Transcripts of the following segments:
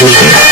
Música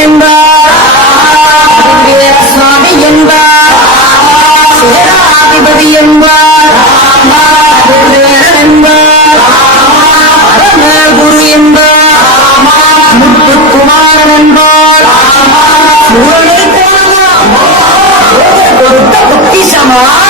என்றார். சுவாமி என்றார். சேராதிபதி என்றார். என்றார். குரு என்றார். முத்துக்குமாரன் என்றார். கொடுத்த புத்திசமா